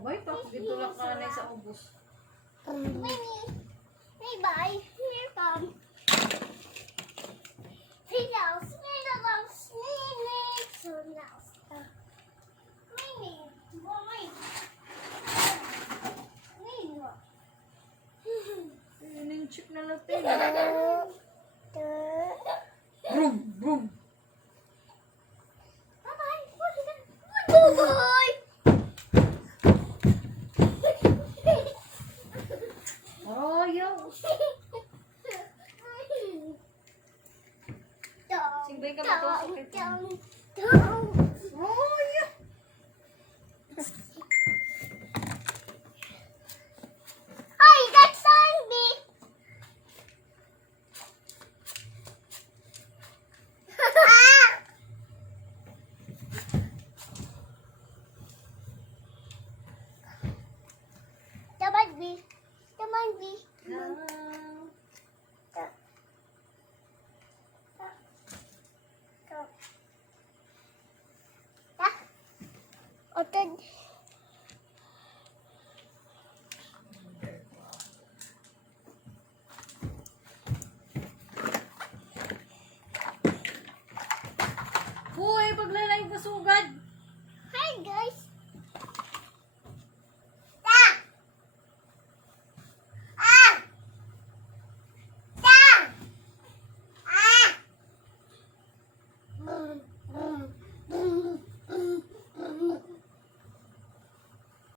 Abay, tapos dito lang ka na sa ubos. Hey, bye. Here come. Hey, now, so now, Yun yung chip na natin. Boom! Boom! Bye-bye. Oh, yaw! Sigbay ka matusok ito. Oh, yaw! Hi, that's Sandy. Come on, B. Come on, B. Ah.